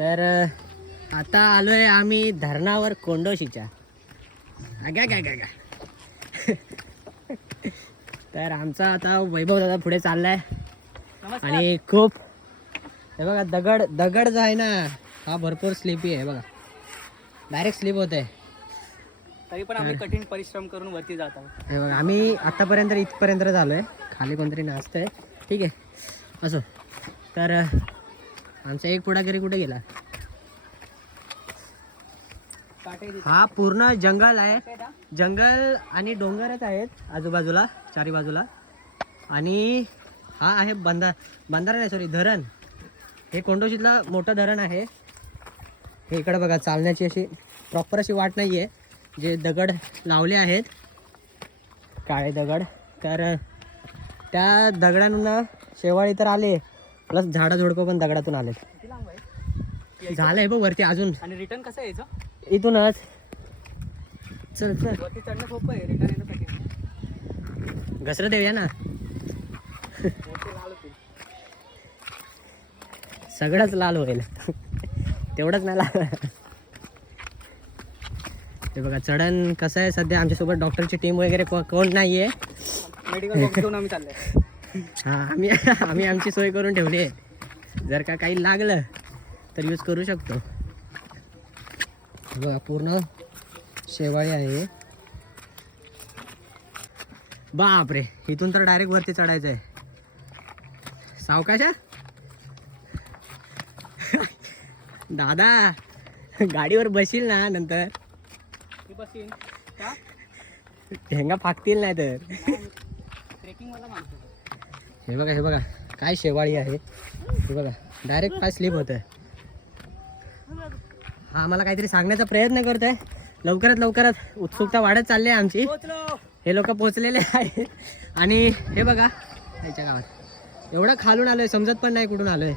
तर आता आलोय आम्ही धरणावर कोंडोशीच्या. अग्या काय काय तर आमचा आता वैभव दादा पुढे चाललाय. आणि खूप हे बघा दगड दगड जो आहे ना हा भरपूर स्लिपी आहे बघा. डायरेक्ट स्लिप होत आहे. तरी पण आम्ही कठीण परिश्रम करून वरती जात आहोत. हे बघा आम्ही आतापर्यंत इथपर्यंत झालो आहे खाली कोणतरी नाचतंय. ठीक आहे. असो. तर आमचा एक पुढाकरी कुठे गेला? हा पूर्ण जंगल आहे. जंगल आणि डोंगरच आहेत आजूबाजूला चारी बाजूला. आणि हा आहे बंधा बंधारा नाही सॉरी धरण. हे कोंडोशीतला मोठं धरण आहे. हे इकडं बघा चालण्याची अशी प्रॉपर अशी वाट नाही आहे जे दगड लावले आहेत. काळे दगड. तर त्या दगडांना शेवाळी तर आले. प्लस झाडं झुडपं पण दगडातून आले किती लांब आहे झालंय बघ वरती अजून. आणि रिटर्न कसं यायचं? इथूनच. चल चल. वरती चढणं सोपं आहे रिटर्न येण्यासाठी घसरत येऊया ना. वरती लाल होतील सगळंच लाल होईल. तेवढंच नाही लाल. ते बघा चढण कसं आहे? सध्या आमच्यासोबत डॉक्टरची टीम वगैरे को- कोण नाही आहे मेडिकल बॉक्स घेऊन आम्ही चाललोय. हां आम्ही आम्ही आमची सोय करून ठेवली आहे. जर का काही लागलं तर यूज करू शकतो. बघा पूर्ण शेवाळी आहे. बापरे इथून तर डायरेक्ट वरती चढायचं आहे. सावकाशा दादा गाडीवर बसील ना नंतर. ठेंगा फाकतील नाही तर ट्रेकिंग मला हे बघा हे बघा. काय शेवाळी आहे. हे बघा डायरेक्ट पाय स्लिप होत आहे हा आम्हाला काहीतरी सांगण्याचा प्रयत्न करत आहे लवकरात लवकरात उत्सुकता वाढत चालली आहे आमची. हे लोक पोचलेले आहेत. आणि हे बघा याच्या गावात. एवढं खालून आलोय समजत पण नाही कुठून आलोय.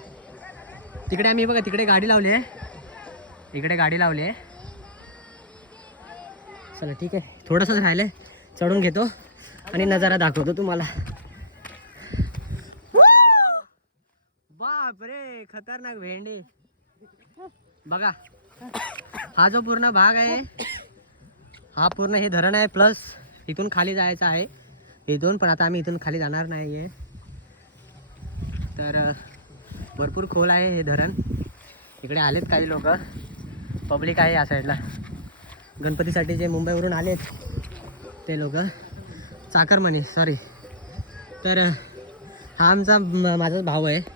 तिकडे आम्ही बघा तिकडे गाडी लावली आहे. इकडे गाडी लावली आहे. चला ठीक आहे. थोडंसंच राहिलंय. चढून घेतो. आणि नजारा दाखवतो तुम्हाला. खतरनाक भेंडी. बघा हा जो पूर्ण भाग आहे हा पूर्ण हे धरण आहे प्लस इथून खाली जायचं आहे. इथून पण आता आम्ही इथून खाली जाणार नाही आहे तर भरपूर खोल आहे हे धरण. इकडे आलेत काही लोक. पब्लिक आहे या साईडला गणपतीसाठी जे मुंबईवरून आलेत ते लोक. चाकरमणी सॉरी तर हा आमचा माझाच भाऊ आहे.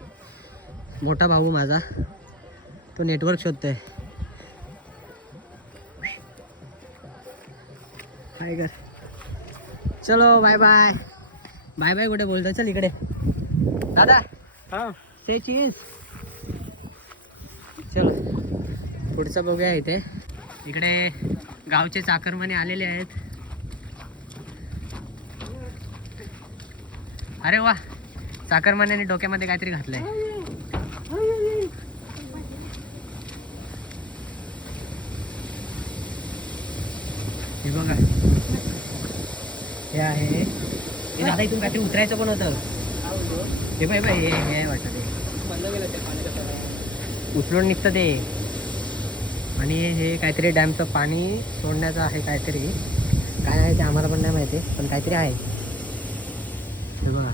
मोठा भाऊ माझा. तो नेटवर्क शोधतोय. हाय कर चलो बाय बाय बाय बाय कुठे बोलतो चल इकडे. दादा हा. से चीज चलो पुढचं बघूया इथे. इकडे गावचे चाकरमाने आलेले आहेत. अरे वा चाकरमान्याने डोक्यामध्ये काहीतरी घातलंय. हे बघा. हे आहे. हे दादा इथून काहीतरी उतरायचं पण होतं. हे बाय बाय हे हे आहे वाटतं ते. उचलून निघतं ते. आणि हे काहीतरी डॅमचं पाणी सोडण्याचं आहे काहीतरी. काय आहे ते आम्हाला पण नाही माहिती पण काहीतरी आहे. हे बघा.